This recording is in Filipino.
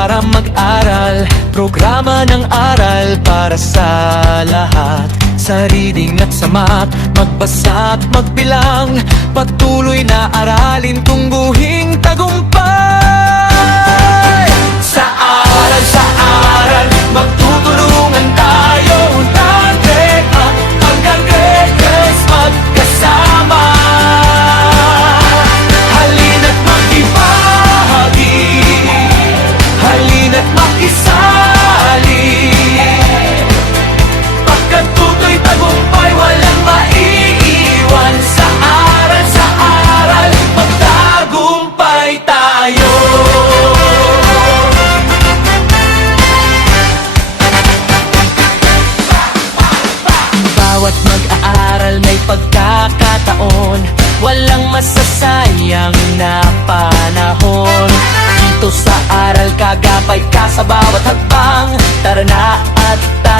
para mag-aral, programa ng aral para sa lahat. Sa reading at sa math, magbasa at magbilang, patuloy na aralin, tungguhing tagumpay. Sa aral, magtutulungan tayo, dati at hanggang grade 10 magkasama. Halina't magbahagi, halina't makisali, pagkat tutoy tagumpay walang maiiwan. Sa aral, magtagumpay tayo. Bawat mag-aaral may pagkakataon, walang masasayang na panahon. Dito sa aral kagapay ka sa bawat hakbang, tara na at tayo